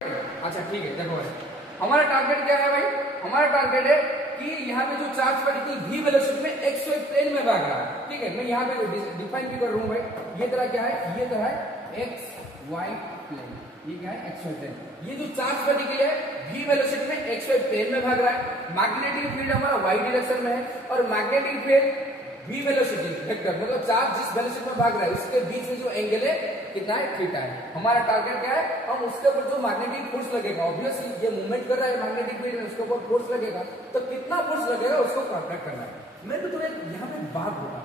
अच्छा ठीक है, देखो भाई हमारा टारगेट क्या है भाई, हमारा टारगेट है कि यहाँ पे जो चार्ज पार्टिकल v वेलोसिटी में xy प्लेन में भाग रहा है। ठीक है, मैं यहाँ पे डिफाइन भी कर रहा हूँ भाई। ये तरह क्या है, ये तरह है xy प्लेन, ये क्या है xy प्लेन। ये जो चार्ज पार्टिकल है v वेलोसिटी में xy प्लेन में भाग रहा है। मैग्नेटिक फील्ड हमारा y डायरेक्शन में है और magnetic field v velocity vector मतलब चार्ज जिस वेलोसिटी में भाग रहा है उसके बीच में जो एंगल है कितना है, थीटा है। हमारा टारगेट क्या है, हम उसके ऊपर जो मैग्नेटिक फोर्स लगेगा, ऑब्वियसली ये मूवमेंट कर रहा है मैग्नेटिक फील्ड में, उसके ऊपर फोर्स लगेगा तो कितना फोर्स लगेगा उसको कैलकुलेट करना है। मैं तो तुम्हें यहाँ पे बात बोला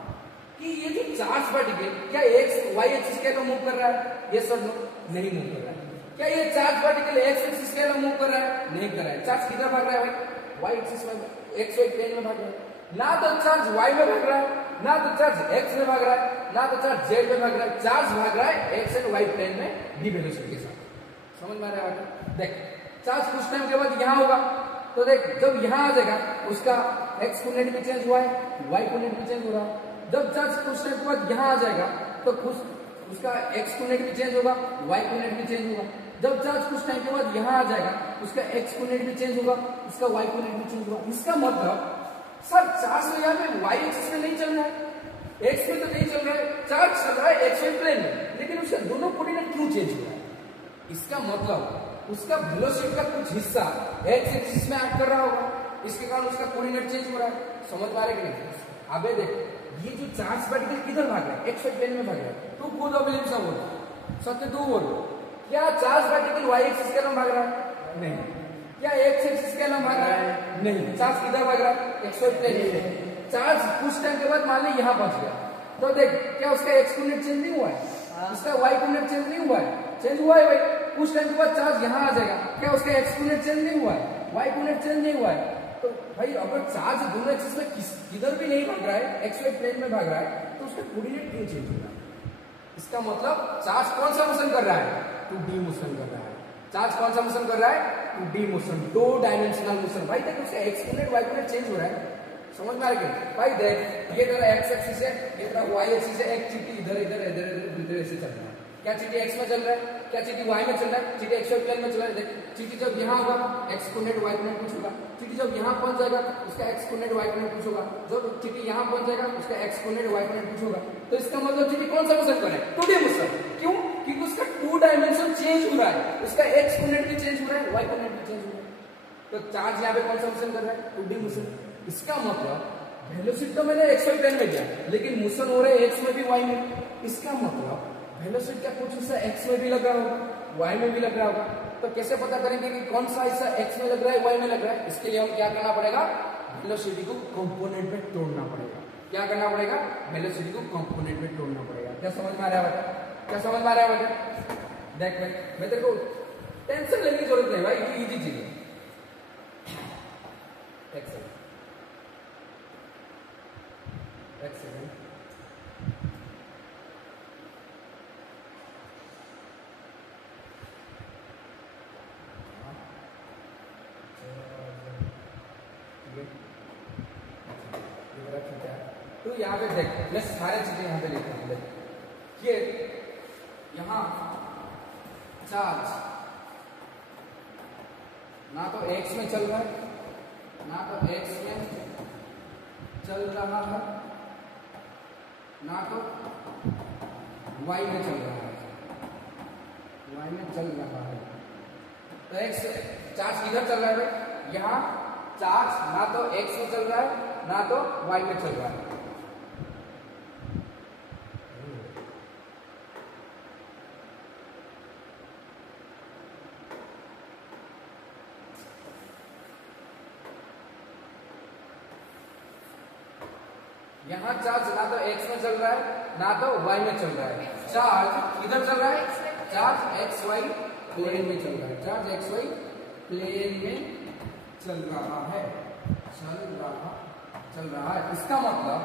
कि ये जो चार्ज पार्टिकल क्या एक्स वाई एक्सिस के तो मूव कर रहा है, ये सब नहीं मूव कर रहा है। क्या ये चार्ज पार्टिकल एक्स एक्सिस के मूव कर रहा है, नहीं कर रहा है। चार्ज किधर भाग रहा है भाई, वाई एक्सिस में, एक्स वाई प्लेन में भाग रहा है। ना तो चार्ज y में भाग रहा है, ना तो चार्ज x में भाग रहा है, ना तो चार्ज z में भाग रहा है। चार्ज भाग रहा है x एंड y प्लेन में v वेलोसिटी के साथ। समझ में आ रहा है? देख चार्ज कुछ टाइम के बाद यहाँ होगा तो देख जब यहाँ आ जाएगा उसका x कोऑर्डिनेट भी चेंज हुआ है, y कोऑर्डिनेट भी चेंज हो रहा है। जब चार्ज कुछ टाइम के बाद यहाँ आ जाएगा तो उसका x कोऑर्डिनेट भी चेंज होगा, y कोऑर्डिनेट भी चेंज होगा। जब चार्ज कुछ टाइम के बाद यहाँ आ जाएगा उसका x कोऑर्डिनेट भी चेंज होगा, उसका y कोऑर्डिनेट भी चेंज होगा। इसका मतलब सर चार्ज तो यहाँ पे y एक्सिस में नहीं चल रहा है, x में तो नहीं चल रहा है, चार्ज चल रहा है xy प्लेन में, लेकिन उसके दोनों कोऑर्डिनेट क्यों चेंज हो रहा है? इसका मतलब उसका वेलोसिटी का कुछ हिस्सा x एक्सिस में एक्ट कर रहा होगा, इसके कारण उसका कोऑर्डिनेट चेंज हो रहा है। समझ पा रहे कि नहीं? अबे देख ये जो चार्ज पार्टिकल किधर भाग रहा है, xy प्लेन में भाग रहा है। तू खुद अभी सा बोल, सत्य तू बोल, क्या चार्ज पार्टिकल y एक्सिस के नाम भाग रहा है? नहीं। क्या x एक्सिस के नाम भाग रहा है? नहीं। चार्ज किधर भाग रहा है, xy प्लेन में। चार्ज कुछ टाइम के बाद मान ली यहाँ पहुंच गया तो देख क्या उसका x कोऑर्डिनेट चेंज नहीं हुआ है, उसका y कोऑर्डिनेट चेंज नहीं हुआ है, चेंज हुआ है भाई। कुछ टाइम के बाद चार्ज यहाँ आ जाएगा, क्या उसका x कोऑर्डिनेट चेंज नहीं हुआ है, y कोऑर्डिनेट चेंज नहीं हुआ है। तो भाई अगर चार्ज दोनों एक्सिस में किधर भी नहीं भाग रहा है, xy प्लेन में भाग रहा है, तो उसका कोऑर्डिनेट क्यों चेंज हो रहा है? इसका मतलब चार्ज कौन सा मोशन कर रहा है, 2D मोशन कर रहा है। चार्ज कौन सा मोशन कर रहा है, 2D मोशन, 2 डायमेंशनल मोशन। भाई देख उसका x coordinate y coordinate change हो रहा है। समझ में आ रहा है भाई? देख ये तरह x एक्सिस है, ये तरह y एक्सिस है, एक चीटी इधर इधर इधर इधर ऐसे चल रहा है। क्या चीटी x में चल रहा है, क्या चीटी y में चल रहा है? चीटी xy प्लेन में चल रहा है। देख चीटी जब यहाँ होगा x कोऑर्डिनेट y कोऑर्डिनेट कुछ होगा, चीटी जब यहाँ पहुंच जाएगा उसका x कोऑर्डिनेट y कोऑर्डिनेट कुछ होगा, जब चीटी यहाँ पहुंच जाएगा उसका x कोऑर्डिनेट y कोऑर्डिनेट कुछ होगा। तो इसका मतलब चीटी कौन सा मोशन कर रहा है, 2D मोशन। क्यों? क्योंकि उसका 2 डायमेंशन चेंज हो रहा है, उसका x कोऑर्डिनेट भी चेंज हो रहा है, y कोऑर्डिनेट भी चेंज हो रहा है। तो चार्ज यहाँ पे कौन सा मोशन कर रहा है, 2D मोशन। इसका मतलब वेलोसिटी तो मैंने xy प्लेन में दिया, लेकिन मोशन हो रहा है x में भी y में। इसका मतलब वेलोसिटी का कुछ हिस्सा x में भी लग रहा होगा, y में भी लग रहा होगा। तो कैसे पता करेंगे कि कौन सा हिस्सा x में लग रहा है, y में लग रहा है? इसके लिए हम क्या करना पड़ेगा, वेलोसिटी को कंपोनेंट में तोड़ना पड़ेगा। क्या करना पड़ेगा, वेलोसिटी को कंपोनेंट में तोड़ना पड़ेगा। क्या समझ में आ रहा है बेटा? क्या समझ में आ रहा है बेटा? देख भाई मैं तेरे को टेंशन लेने की जरूरत नहीं भाई, ये इजी चीज है। एक सेकंड तो यहाँ पे देख मैं सारे चीजें यहाँ पे लिखता हूँ। देख ये यहाँ चार्ज ना तो x में चल रहा है, ना तो x में चल रहा है, ना तो y में चल रहा है, y में चल रहा है। तो x चार्ज किधर चल रहा है भाई, यहाँ चार्ज ना तो x में चल रहा है ना तो y में चल रहा है। यहाँ चार्ज ना तो x में चल रहा है ना तो y में चल रहा है। चार्ज किधर चल रहा है, चार्ज xy प्लेन में चल रहा है, चार्ज xy प्लेन में चल रहा है, चल रहा है। इसका मतलब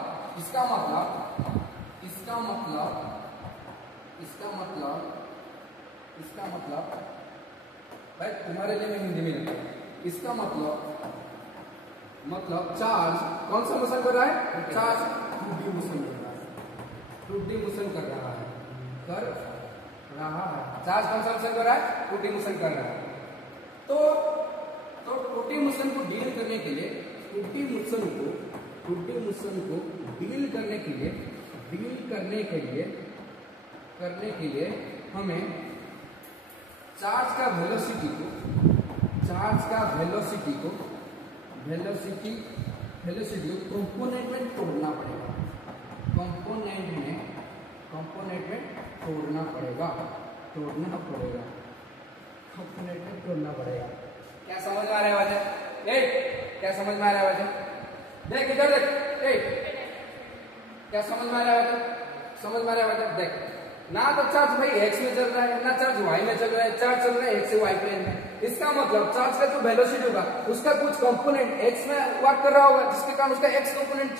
भाई तुम्हारे लिए मैं हिंदी में लिखूंगा। इसका मतलब चार्ज कौन सा मोशन कर रहा है, चार्ज 2D मोशन कर रहा है, 2D मोशन कर रहा है। चार्ज कौन सा मोशन कर रहा है, 2D मोशन कर रहा है। तो टोटी मोशन को डील करने के लिए टोटी मोशन को डील करने के लिए हमें चार्ज का वेलोसिटी को कंपोनेंट में तोड़ना पड़ेगा। कंपोनेंट में तोड़ना पड़ेगा। क्या समझ में आ रहा है वजह? क्या समझ में आ रहा है वजह? देख इधर देख। क्या समझ में आ रहा है वजह? समझ में आ रहा है वजह? देख ना तो चार्ज भाई एक्स में चल रहा है ना चार्ज वाई में चल रहा है, चार्ज चल रहा है एक्स से वाई प्लेन में। इसका मतलब चार्ज का जो वेलोसिटी होगा उसका कुछ कंपोनेंट एक्स में वर्क कर रहा होगा जिसके कारण उसका एक्स कंपोनेंट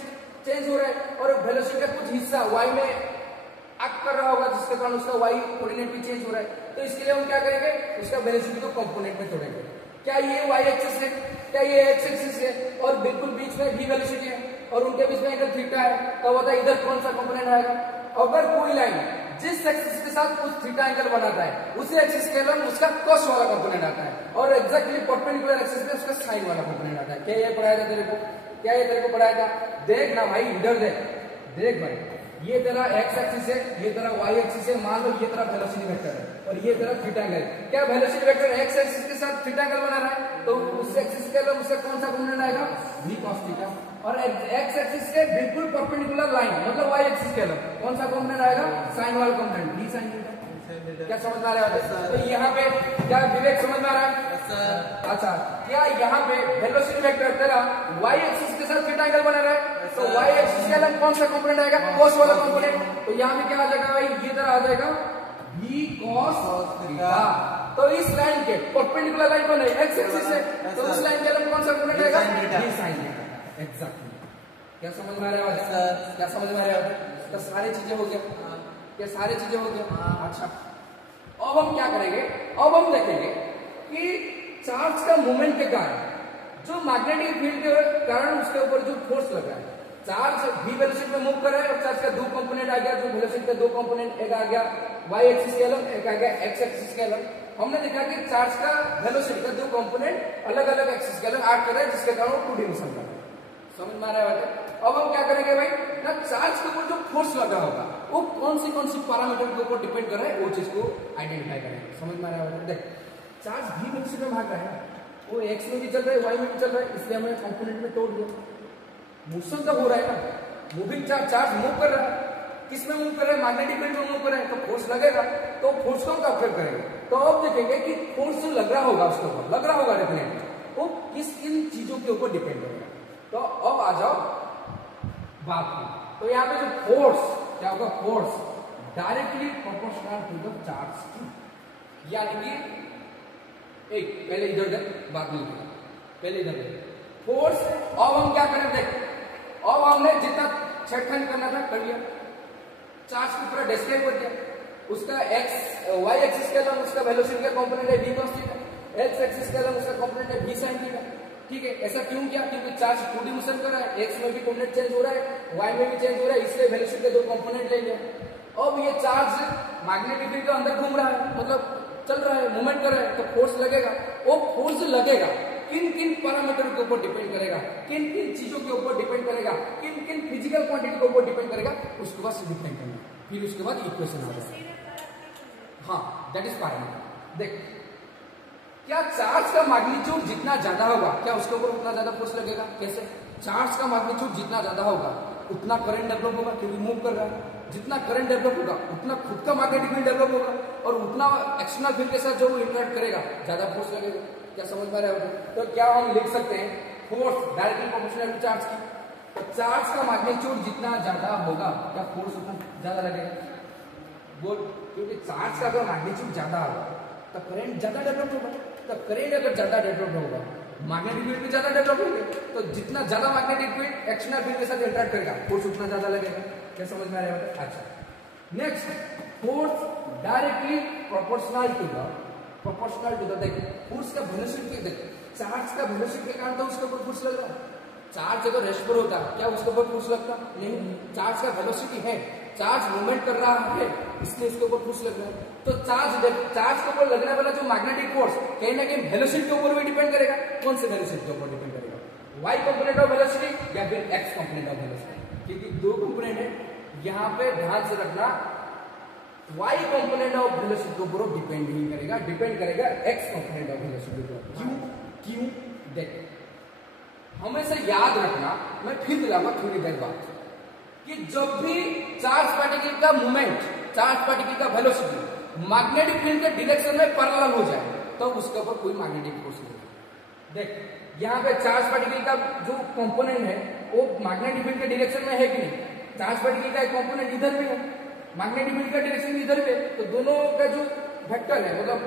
चेंज हो रहा है, और वेलोसिटी का कुछ हिस्सा वाई में एक्ट कर रहा होगा जिसके कारण उसका वाई कोऑर्डिनेट भी चेंज हो रहा है। तो इसके लिए हम क्या करेंगे, उसका वेलोसिटी को कंपोनेंट में तोड़ेंगे। क्या ये वाई एक्सिस है, क्या ये एक्स एक्सिस है, और बिल्कुल बीच में भी वेलोसिटी है और उनके बीच में एंगल थीटा है, तो बता इधर कौन सा कंपोनेंट आएगा? अगर कोई लाइन जिस एक्सिस के साथ कुछ थीटा एंगल बनाता है उसी एक्सिस के अलग उसका कॉस वाला कंपोनेंट आता है, और एग्जैक्टली परपेंडिकुलर एक्सिस में उसका साइन वाला कंपोनेंट आता है। क्या ये पढ़ाया था तेरे को? क्या ये तेरे को पढ़ाया था? देख ना भाई, इधर देख भाई, ये तेरा एक्स एक्सिस है, ये तेरा वाई एक्सिस है, मान लो ये तेरा वेलोसिटी वेक्टर है और ये तेरा थीटा एंगल। क्या वेलोसिटी वेक्टर एक्स एक्सिस के साथ थीटा एंगल बना रहा है, तो उस एक्सिस के अलग उसका कौन सा कंपोनेंट आएगा? v cos theta. और एक्स एक्सिस के बिल्कुल परपेंडिकुलर लाइन मतलब वाई एक्सिस के अलग कौन सा कंपोनेंट आएगा? साइन वाला कंपोनेंट v sin थीटा। क्या समझ में आ रहा है? तो यहाँ पे क्या विवेक समझ में आ रहा है? अच्छा, क्या यहाँ पे वेलोसिटी वेक्टर तेरा वाई एक्सिस के साथ थीटा एंगल बना रहा है, तो वाई एक्सिस के अलग कौन सा कंपोनेंट आएगा? cos वाला कंपोनेंट। तो यहाँ पे क्या आ जाएगा भाई? ये तरह आ जाएगा v cos थीटा। तो इस लाइन के परपेंडिकुलर लाइन कौन है? एक्स एक्सिस है, तो उस लाइन के अलग कौन सा कंपोनेंट आएगा? v sin theta. एग्जैक्टली। क्या समझ में आ रहा है? क्या समझ में आ रहा है? तो सारी चीजें हो गया। क्या सारी चीजें हो गया? अच्छा, अब हम क्या करेंगे? अब हम देखेंगे कि चार्ज का मूवमेंट के कारण जो मैग्नेटिक फील्ड के कारण उसके ऊपर जो फोर्स लग रहा है, चार्ज v वेलोसिटी में मूव कर रहा है और चार्ज का दो कंपोनेंट आ गया, जो वेलोसिटी का दो कंपोनेंट, एक आ गया y एक्सिस के अलग, एक आ गया x एक्सिस के अलग। हमने देखा कि चार्ज का वेलोसिटी का दो कंपोनेंट अलग अलग एक्सिस के अलग एक्ट कर रहा है जिसके कारण वो 2D मोशन कर रहा है। समझ में आ रहा है? अब हम क्या करेंगे भाई ना, चार्ज के ऊपर जो फोर्स लगा होगा वो कौन सी पैरामीटर के ऊपर डिपेंड कर रहा है वो चीज को आइडेंटिफाई करेंगे। समझ में आ रहा है? देख, चार्ज v वेलोसिटी में भाग रहा है, वो x में भी चल रहा है y में भी चल रहा है, इसलिए हमने कंपोनेंट में तोड़ दिया। मोशन तो हो रहा है ना, मूविंग चार्ज मूव कर रहा है, किस में मूव कर रहा है? मैग्नेटिक फील्ड में मूव कर रहा है, तो फोर्स लगेगा, तो फोर्स को हम कैप्चर करेंगे। तो अब देखेंगे कि फोर्स जो लग रहा होगा उसके ऊपर लग रहा होगा डेफिनेटली, वो किस किन चीजों के ऊपर डिपेंड करेगा। तो अब आ जाओ बात में, तो यहाँ पे जो फोर्स क्या होगा? Force directly proportional to the charge, यानी कि एक पहले इधर बात नहीं की, पहले इधर फोर्स। अब हम क्या करें? देख, अब हमने जितना छेड़खानी करना था कर लिया, चार्ज को पूरा डिस्क्राइब कर दिया। उसका एक्स वाई एक्सिस के अलग उसका वेलोसिटी का कंपोनेंट है v cos theta, x axis के अलग उसका कंपोनेंट है v sin थीटा। ठीक है, ऐसा क्यों किया? क्योंकि चार्ज 2D मोशन कर रहा है, एक्स में भी कंपोनेंट चेंज हो रहा है, वाई में भी चेंज हो रहा है, इसलिए वेलोसिटी के दो कंपोनेंट ले लिया। अब ये चार्ज मैग्नेटिक फील्ड के अंदर घूम रहा है, मतलब चल रहा है, मूवमेंट कर रहा है, तो फोर्स लगेगा। वो फोर्स लगेगा किन किन पैरामीटर के ऊपर डिपेंड करेगा, किन किन चीजों के ऊपर डिपेंड करेगा, किन किन फिजिकल क्वांटिटी के ऊपर डिपेंड करेगा, उसके बाद डिपेंड करना, फिर उसके बाद इक्वेशन आ जाएगा। हाँ, दैट इज पैरामीटर। देख, क्या चार्ज का मैग्नीट्यूड जितना ज्यादा होगा क्या उसके ऊपर उतना ज्यादा फोर्स लगेगा? कैसे? चार्ज का मैग्नीट्यूड जितना ज्यादा होगा उतना करंट डेवलप होगा, क्योंकि मूव कर रहा है। जितना करंट डेवलप होगा उतना खुद का मैग्नेटिक फील्ड डेवलप होगा, और उतना एक्सटर्नल फील्ड के साथ जो वो इंटरेक्ट करेगा ज्यादा फोर्स लगेगा। क्या समझ में आ रहा है? तो क्या हम लिख सकते हैं force directly proportional to charge की? तो चार्ज का मैग्नीट्यूड जितना ज्यादा होगा क्या फोर्स उतना ज्यादा लगेगा? बोल, क्योंकि चार्ज का अगर मैग्नीट्यूड ज्यादा होगा तो करंट ज्यादा डेवलप होगा, तो करंट अगर ज्यादा डेवलप होगा मैग्नेटिक फील्ड भी ज्यादा डेवलप होंगे, तो जितना ज्यादा मैग्नेटिक फील्ड एक्सटर्नल फील्ड के साथ इंटरेक्ट करेगा फोर्स उतना ज्यादा लगेगा। क्या समझ में आ रहा है? अच्छा, next, force directly proportional to the देख, फोर्स का वेलोसिटी देख, चार्ज का वेलोसिटी के कारण तो उसके ऊपर फोर्स लग रहा है। चार्ज अगर रेस्ट पर होता क्या उसके ऊपर फोर्स लगता? नहीं, चार्ज का वेलोसिटी है चार्ज मूवमेंट कर रहा है, इसलिए इसके ऊपर फोर्स लग रहा है। तो चार्ज के ऊपर लगने वाला जो मैग्नेटिक फोर्स कहीं ना कहीं वेलोसिटी के ऊपर भी डिपेंड करेगा। कौन से वेलोसिटी के ऊपर डिपेंड करेगा? y कंपोनेंट ऑफ वेलोसिटी या फिर x कंपोनेंट ऑफ वेलोसिटी, क्योंकि दो कंपोनेंट है। यहाँ पे ध्यान से रखना, y कंपोनेंट ऑफ वेलोसिटी के ऊपर डिपेंड नहीं करेगा, डिपेंड करेगा x कंपोनेंट ऑफ वेलोसिटी के ऊपर। क्यों? देख, हमेशा याद रखना, मैं फिर दिलाऊंगा थोड़ी देर बाद, कि जब भी चार्ज पार्टिकल का मूवमेंट, चार्ज पार्टिकल का वेलोसिटी मैग्नेटिक फील्ड के डायरेक्शन में पैरेलल हो जाए तो उसके ऊपर कोई मैग्नेटिक फोर्स नहीं। देख, यहाँ पे चार्ज पार्टिकल का जो कंपोनेंट है वो मैग्नेटिक फील्ड के डायरेक्शन में है कि नहीं? चार्ज पार्टिकल का एक कंपोनेंट इधर भी है, मैग्नेटिक फील्ड का डायरेक्शन भी इधर भी है, तो दोनों का जो वेक्टर है, मतलब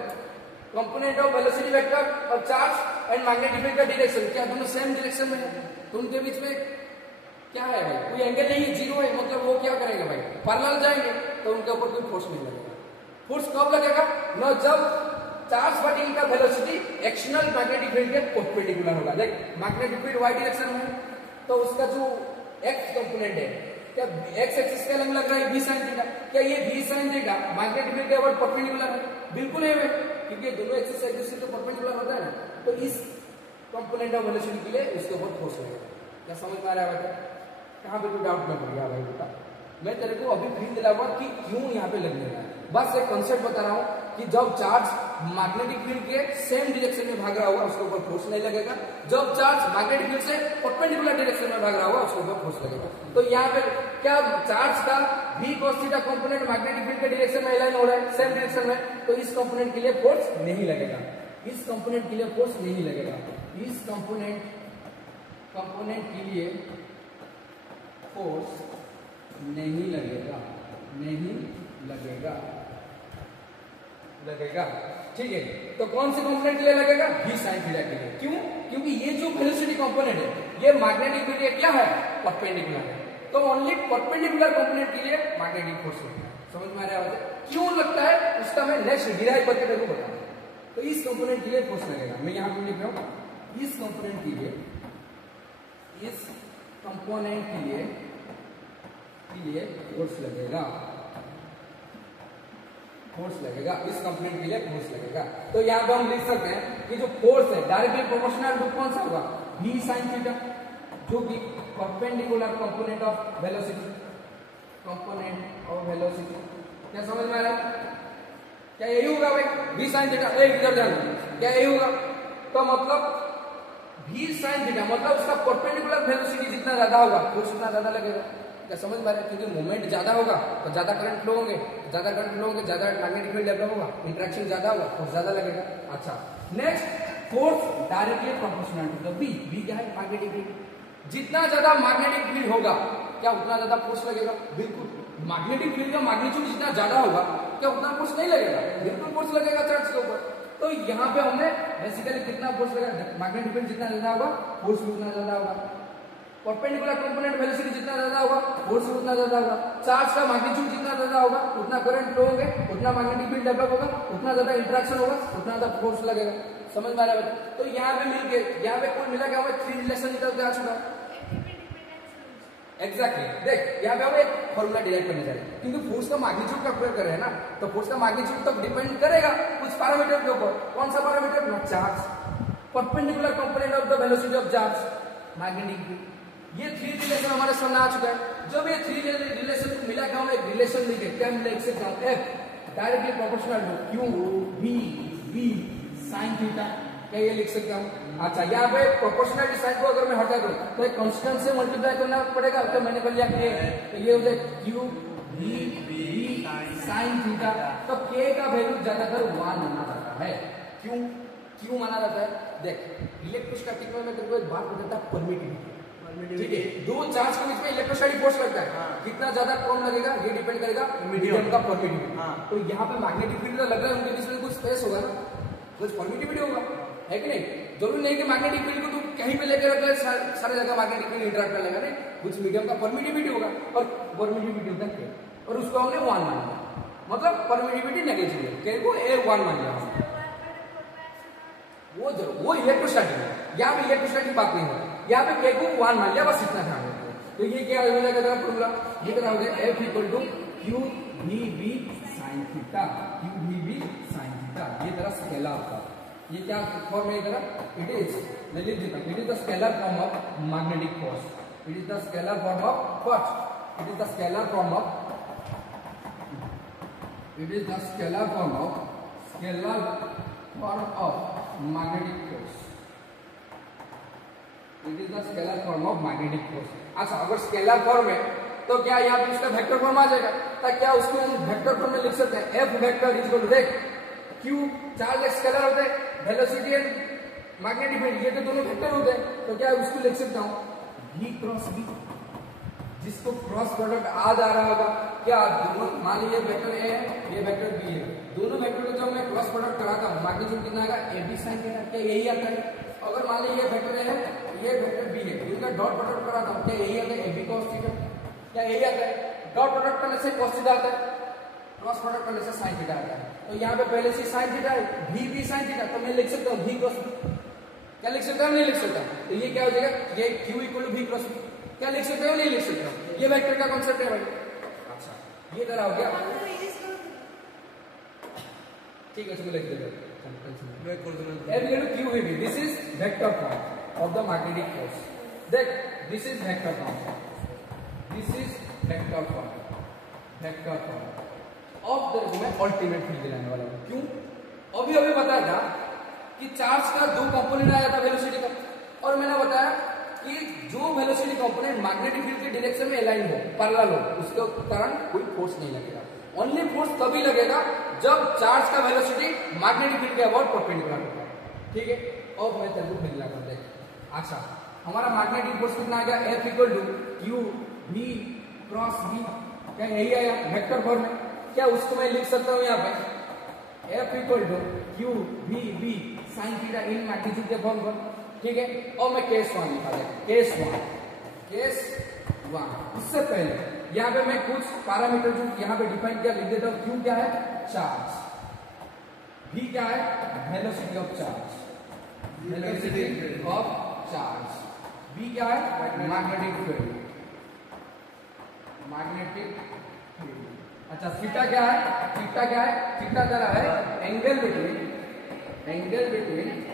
कंपोनेंट ऑफ वेलोसिटी वेक्टर और चार्ज एंड मैग्नेटिक फील्ड का डायरेक्शन, क्या दोनों सेम डायरेक्शन में है? तो उनके बीच में क्या है भाई? कोई एंगल नहीं है, जीरो है, मतलब वो क्या करेगा भाई? पैरेलल जाएंगे तो उनके ऊपर कोई फोर्स नहीं लगेगा। फोर्स कब लगेगा? न जब चार्ज पार्टिकल का वेलोसिटी एक्सटर्नल मैग्नेटिक फील्ड के परपेंडिकुलर होगा। देख, मैग्नेटिक फील्ड y डायरेक्शन में है, तो उसका जो x कंपोनेंट है, क्या x एक्सिस का लंब लग रहा है v sin थीटा? क्या ये v sin theta magnetic field के ऊपर परपेंडिकुलर है? बिल्कुल है, क्योंकि दोनों एक्सिस से तो परपेंडिकुलर होता है ना। तो इस कंपोनेंट ऑफ वेलोसिटी के लिए उसके ऊपर फोर्स लगेगा। क्या समझ में आ रहा है बेटा? कहाँ पे कोई डाउट ना पड़ गया भाई बेटा? मैं तेरे को अभी फिर दिलाऊंगा कि क्यों यहाँ पे लगने लगा। बस एक कॉन्सेप्ट बता रहा हूँ कि जब चार्ज मैग्नेटिक फील्ड के सेम डायरेक्शन में भाग रहा होगा उसके ऊपर फोर्स नहीं लगेगा, जब चार्ज मैग्नेटिक फील्ड से परपेंडिकुलर डायरेक्शन में भाग रहा होगा उसके ऊपर फोर्स लगेगा। तो यहाँ पे क्या चार्ज का v cos theta component magnetic field के डायरेक्शन में अलाइन हो रहा है, सेम डायरेक्शन में, तो इस कंपोनेंट के लिए फोर्स नहीं लगेगा, इस कंपोनेंट के लिए फोर्स नहीं लगेगा, इस कंपोनेंट के लिए फोर्स नहीं लगेगा, नहीं लगेगा, लगेगा। ठीक है, तो कौन से कंपोनेंट के लिए लगेगा? v sin थीटा के लिए। क्यों? क्योंकि ये जो वेलोसिटी कंपोनेंट है ये मैग्नेटिक फील्ड के क्या है? परपेंडिकुलर है, तो ओनली परपेंडिकुलर कंपोनेंट के लिए मैग्नेटिक फोर्स लगता है। समझ में आ रहा है? क्यों लगता है उसका मैं नेक्स्ट डिराइव करके देखो बताऊं। तो इस कंपोनेंट के लिए फोर्स लगेगा, मैं यहाँ पे लिख रहा हूँ, इस कंपोनेंट के लिए, इस कंपोनेंट के लिए फोर्स लगेगा, फोर्स लगेगा, इस कंपोनेंट के लिए फोर्स लगेगा। तो यहाँ पे हम लिख सकते हैं कि जो फोर्स है डायरेक्टली प्रोपोर्शनल टू कौन सा होगा? v sin थीटा, जो कि perpendicular component of velocity, component of velocity. क्या समझ में आ रहा है? क्या यही होगा भाई? v sin थीटा, इधर जाना, क्या यही होगा? तो मतलब v sin थीटा मतलब उसका परपेंडिकुलर वेलोसिटी जितना ज्यादा होगा फोर्स उतना ज्यादा लगेगा। क्या समझ में आ रहा है? क्योंकि मूवमेंट ज्यादा होगा तो ज्यादा करंट फ्लो होंगे, ज्यादा करंट फ्लो होंगे, ज्यादा मैग्नेटिक फील्ड डेवलप होगा, इंटरेक्शन ज्यादा होगा, फोर्स ज्यादा लगेगा। अच्छा, next, force directly proportional to the v क्या है? Magnetic field. जितना ज्यादा मैग्नेटिक फील्ड होगा क्या उतना ज्यादा फोर्स लगेगा? बिल्कुल। मैग्नेटिक फील्ड का मैग्नीट्यूड जितना ज्यादा होगा क्या उतना फोर्स नहीं लगेगा? बिल्कुल फोर्स लगेगा चार्ज के ऊपर। तो यहाँ पे हमने बेसिकली कितना फोर्स लगेगा? मैग्नेटिक फील्ड जितना ज्यादा होगा फोर्स भी उतना ज्यादा होगा, परपेंडिकुलर कंपोनेंट वेलोसिटी जितना ज्यादा होगा फोर्स भी उतना ज्यादा होगा, चार्ज का मैग्नीट्यूड जितना ज्यादा होगा उतना करंट फ्लो होंगे, उतना मैग्नेटिक फील्ड डेवलप होगा, उतना ज्यादा इंटरेक्शन होगा, उतना ज्यादा फोर्स लगेगा। समझ में आ रहा है? तो यहाँ पे मिल गए, यहाँ पे कुल मिला क्या हुआ? 3 रिलेशन निकल के आ चुका है। एग्जैक्टली, देख यहाँ पे हम एक फॉर्मूला डिराइव करने जा रहे हैं, क्योंकि फोर्स का मैग्नीट्यूड कैलकुलेट कर रहे हैं ना, तो फोर्स का मैग्नीट्यूड तो डिपेंड करेगा कुछ पैरामीटर के ऊपर। कौन सा parameter? Charge, perpendicular component of the velocity of charge, magnetic field. ये 3 रिलेशन हमारे सामने आ चुका है। जब ये 3 रिलेशन को मिला के हम एक रिलेशन लिखे, क्या हम लिख सकते हैं? F directly proportional to Q v sin थीटा, क्या ये लिख सकते हैं? अच्छा, यहाँ पे प्रोपोर्शनल साइन को अगर मैं हटा दूं तो एक कांस्टेंट से मल्टीप्लाई करना पड़ेगा, तो मैंने कर लिया K, तो ये हो जाए Q v sin थीटा। तो K का वैल्यू ज्यादातर 1 माना जाता है। क्यों माना जाता है? देख, इलेक्ट्रोस्टैटिक में मैं तेरे को एक बात बताता हूं, परमिटिविटी। ठीक है, दो चार्ज के बीच में इलेक्ट्रोस्टैटिक फोर्स लगता है, कितना ज्यादा कौन लगेगा ये डिपेंड करेगा मीडियम का परमिटिविटी। तो यहाँ पे मैग्नेटिक फील्ड लग रहा है, उनके बीच में कुछ स्पेस होगा ना, कुछ परमिटिविटी होगा, है कि नहीं? जरूरी नहीं कि मैग्नेटिक फील्ड को तुम कहीं पे लेकर रख ले सारे जगह मैग्नेटिक फील्ड इंटरेक्ट कर लेगा, नहीं, कुछ मीडियम का परमिटिविटी होगा, और परमिटिविटी होता है, और उसको हमने 1 मान लिया, मतलब परमिटिविटी नेगेटिव है, को A1 मान लिया। वो इलेक्ट्रोस्टैटिक है, यहाँ पे इलेक्ट्रोस्टैटिक बात नहीं है, यहाँ पे K को 1 मान लिया, बस इतना ध्यान रखो। तो ये क्या हो जाएगा तेरा फॉर्मूला, ये क्या हो गया F equal to q v B sine theta, q v B sine theta, ये तेरा स्केलर था। ये क्या फॉर्म है तेरा, इट इज, मैं लिख देता हूं, it is the scalar form of magnetic force, it is the scalar form of what, it is the scalar form of, it is the scalar form of magnetic force, it is the scalar form of magnetic force. अच्छा, अगर scalar form है तो क्या यहाँ पे इसका vector form आ जाएगा, तो क्या उसको हम वेक्टर फॉर्म में लिख सकते हैं, F vector is equal to, देख क्यू चार्ज एक स्केलर होता है, वेलोसिटी एंड मैग्नेटिक फील्ड ये तो दोनों वेक्टर होते हैं, तो क्या उसको लिख सकता हूँ v क्रॉस b, जिसको क्रॉस प्रोडक्ट आ जा रहा होगा, क्या दोनों, मान लीजिए वेक्टर ए है, ये वेक्टर बी है, दोनों वेक्टर को जब मैं क्रॉस प्रोडक्ट कराता हूँ मैग्नीट्यूड कितना आएगा, ए बी साइन थीटा, क्या यही आता है। अगर मान लीजिए ये वेक्टर ए है, ये वेक्टर बी है, इनका डॉट प्रोडक्ट कराता हूँ, क्या यही आता है, ए बी कॉस थीटा, क्या यही आता है। डॉट प्रोडक्ट करने से कॉस थीटा आता है, क्रॉस प्रोडक्ट करने से साइन थीटा आता है। तो यहाँ पे पहले से साइन थीटा है, भी बी साइन थीटा, तो मैं लिख सकता हूँ v क्रॉस b, क्या लिख सकता हूँ, नहीं लिख सकता। तो ये क्या हो जाएगा, ये q equal to v cross b, क्या लिख सकते हो, नहीं लिख सकते हो, ये वेक्टर का कॉन्सेप्ट है भाई। अच्छा, ये तरह हो गया, ठीक है, इसको लिख देते हैं, this is vector form of the magnetic force. देख, this is vector form, this is vector form, vector form of the, मैं अल्टीमेट फील्ड दिलाने वाला हूं। क्यों, अभी अभी बताया था कि चार्ज का दो कंपोनेंट आया था वेलोसिटी का, और मैंने बताया कि जो वेलोसिटी कंपोनेंट मैग्नेटिक फील्ड के डायरेक्शन में अलाइन हो, पैरेलल हो, उसके कारण कोई फोर्स नहीं लगेगा। ओनली फोर्स तभी लगेगा जब चार्ज का वेलोसिटी मैग्नेटिक फील्ड के अबाउट परपेंडिकुलर होगा, ठीक है। अब मैं तेरे को मिलना कर देख, अच्छा हमारा मैग्नेटिक फोर्स कितना आ गया, F equal to q v cross B, क्या यही आया वेक्टर फॉर्म में, क्या उसको मैं लिख सकता हूँ यहाँ पे F equal to q v B sine theta in magnitude के फॉर्म पर, ठीक है। और मैं केस 1 लिखा दे, केस 1, उससे पहले यहाँ पे मैं कुछ पैरामीटर जो यहाँ पे डिफाइन किया लिख देता हूँ। क्यू क्या है, चार्ज, v क्या है, velocity of charge, velocity of charge, b क्या है, मैग्नेटिक फील्ड, मैग्नेटिक फील्ड। अच्छा, थीटा क्या है, थीटा क्या है, थीटा क्या है, angle between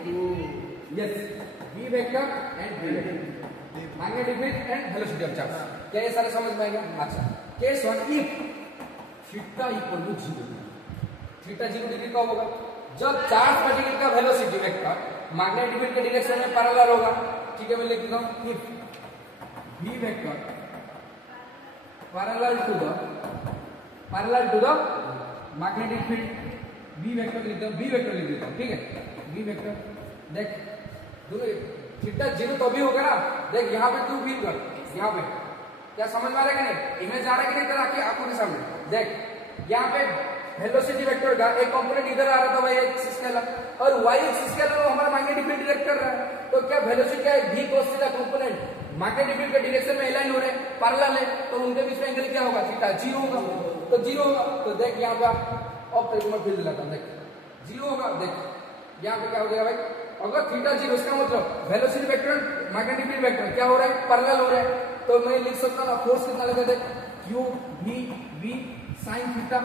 two, yes, v vector and v vector, magnetic field and velocity of charge. क्या ये सारे समझ में आएगा। अच्छा, case 1, if theta equal to 0, theta 0 degree कब होगा, जब चार्ज पार्टिकल का वेलोसिटी वेक्टर मैग्नेटिक फील्ड के डायरेक्शन में पैरेलल होगा, ठीक है। मैं लिख देता हूं, if v vector parallel to the magnetic field, v vector लिख देता हूं, v वेक्टर लिख देता हूं, ठीक है। v वेक्टर, देख दोनों थीटा 0 तो भी होगा ना, देख यहाँ पे तू फील कर, यहाँ पे क्या समझ में आ रहा है कि नहीं, इमेज आ रहा है कि नहीं तेरा की आंखों के सामने। देख यहाँ पे वेलोसिटी वेक्टर का एक कंपोनेंट इधर आ रहा था y एक्सिस के अलग, और y एक्सिस के अलग हमारा मैग्नेटिक फील्ड डायरेक्ट कर रहा है, तो क्या वेलोसिटी का v cos theta component magnetic field के डायरेक्शन में अलाइन हो रहे हैं, पैरेलल है, तो उनके बीच में एंगल क्या होगा, थीटा 0 होगा, तो 0 होगा। तो देख यहाँ पे अब तेरे को मैं फील्ड दिलाता हूं, देख 0 होगा, देख यहाँ पे क्या हो जाएगा भाई, अगर थीटा 0, इसका मतलब velocity vector magnetic field vector क्या हो रहा है, पैरेलल हो रहा है, तो मैं लिख सकता हूं ना, फोर्स कितना लगेगा, देख q v B sine theta,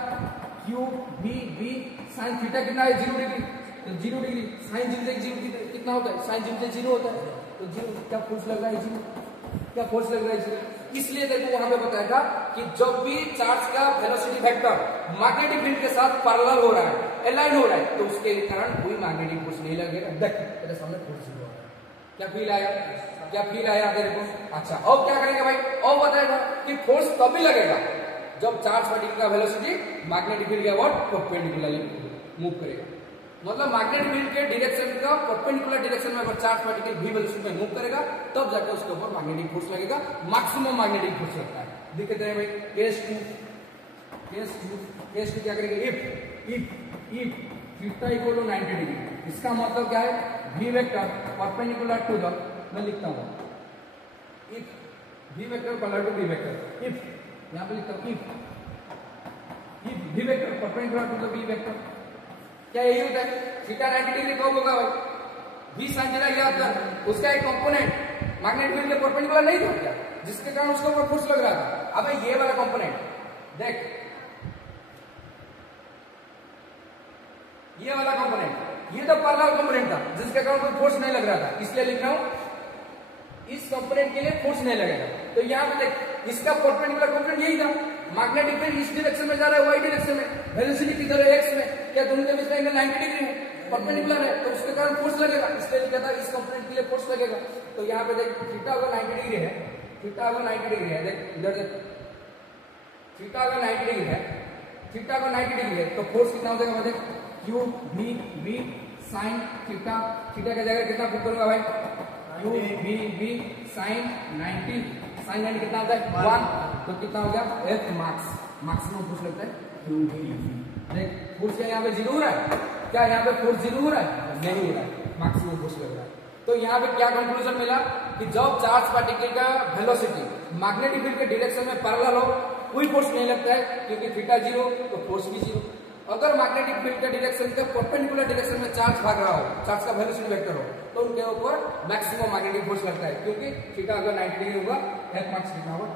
q v B sine theta कितना है, 0 डिग्री, तो 0 डिग्री साइन 0 कितना होता है, साइन 0 होता है, तो 0 क्या फोर्स लग रहा है, 0 क्या फोर्स लग रहा है, 0। इसलिए देखो वहां पे बताया था कि जब भी चार्ज का वेलोसिटी वेक्टर मैग्नेटिक फील्ड के साथ पैरेलल हो रहा है, अलाइन हो रहा है, तो उसके कारण कोई मैग्नेटिक फोर्स नहीं लगेगा। देख तेरे सामने फोर्स 0 है, क्या फील आया, क्या फील आया तेरे को। अच्छा, अब क्या करेंगे भाई, अब बताएगा कि फोर्स तभी लगेगा जब चार्ज पार्टिकल का वेलोसिटी मैग्नेटिक फील्ड के अबाउट परपेंडिकुलरली मूव करेगा, मतलब मैग्नेटिक फील्ड के डायरेक्शन का परपेंडिकुलर डायरेक्शन में अगर चार्ज पार्टिकल भी वेलोसिटी में मूव करेगा, तब जाकर उसके ऊपर मैग्नेटिक फोर्स लगेगा, मैक्सिमम मैग्नेटिक फोर्स लगता है। दिखते हैं भाई, केस 2 क्या करेंगे, if theta equal to 90 degree, इसका मतलब क्या है, v vector perpendicular to the, मैं लिखता हूं if v vector parallel to v vector, if यहां पे लिखता हूं if v vector perpendicular to the v vector, क्या यही होता है, थीटा 90 डिग्री कब होगा भाई, v sin थीटा याद कर, उसका एक कंपोनेंट मैग्नेटिक फील्ड के परपेंडिकुलर नहीं था क्या, जिसके कारण उसके ऊपर फोर्स लग रहा था। अब ये वाला कंपोनेंट देख, ये वाला कंपोनेंट, ये तो पैरेलल कंपोनेंट था जिसके कारण कोई फोर्स नहीं लग रहा था, इसलिए लिख रहा हूं इस कंपोनेंट के लिए फोर्स नहीं लगेगा। तो यहाँ पे देख, इसका परपेंडिकुलर कंपोनेंट यही था, मैग्नेटिक फील्ड इस डायरेक्शन में जा रहा है, वाई डायरेक्शन में, वेलोसिटी किधर है, एक्स में, क्या दोनों के बीच में एंगल 90 डिग्री है, परपेंडिकुलर है, तो उसके कारण फोर्स लगेगा, इसलिए लिखा था इस कंपोनेंट के लिए फोर्स लगेगा। तो यहाँ पे देख, थीटा अगर 90 डिग्री है, थीटा अगर 90 डिग्री है, देख इधर देख, थीटा अगर 90 डिग्री है, थीटा अगर 90 डिग्री है, तो फोर्स कितना हो जाएगा, देख q v sine theta, theta की जगह कितना पुट करूंगा भाई, क्यू वी साइन 90, साइन 90 कितना आता है 1, तो कितना हो गया एफ मार्क्स, मैक्सिमम फोर्स लगता है क्यू वी। देख फोर्स क्या यहाँ पे जीरो हो रहा है, क्या यहाँ पे फोर्स जीरो हो रहा है, नहीं हो रहा है, मैक्सिमम फोर्स लग रहा है। तो यहाँ पे क्या कंक्लूजन मिला कि जब चार्ज पार्टिकल का वेलोसिटी मैग्नेटिक फील्ड के डायरेक्शन में पैरेलल हो, कोई फोर्स नहीं लगता है, क्योंकि थीटा जीरो तो फोर्स भी जीरो। अगर मैग्नेटिक फील्ड के डायरेक्शन के परपेंडिकुलर डायरेक्शन में चार्ज भाग रहा हो, चार्ज का वेलोसिटी वेक्टर हो, तो उनके ऊपर मैक्सिमम मैग्नेटिक फोर्स लगता है, क्योंकि थीटा अगर 90 डिग्री होगा, एफ मार्क्स कितना होगा,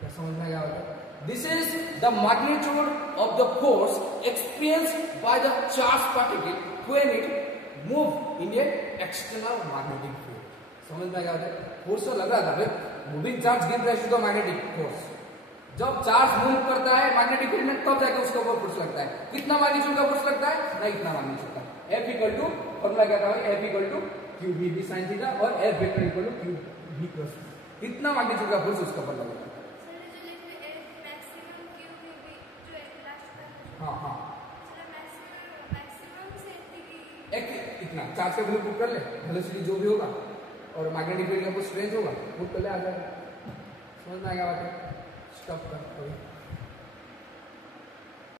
क्या समझ में आया होगा। This is the magnitude of the force experienced by the charge particle when it move in a external magnetic field. समझ में आया होगा, फोर्स तो लग रहा था, moving charge give rise to the magnetic force. जब चार्ज मूव करता है मैग्नेटिक फील्ड में, तब जाके उसके ऊपर फोर्स लगता है। कितना मैग्नीट्यूड का फोर्स लगता है, नहीं इतना मैग्नीट्यूड का। F इक्वल टू फॉर्मूला क्या था, F equal to q v sine theta और F vector equal to q v plus, इतना मैग्नीट्यूड का फोर्स उसके ऊपर लगेगा। हाँ हाँ, एक इतना चार्ज का वैल्यू पुट कर ले, वेलोसिटी जो भी होगा और मैग्नेटिक फील्ड का स्ट्रेंथ होगा, पुट कर ले, आ जाएगा। समझ में आएगा बात, स्टॉप कर।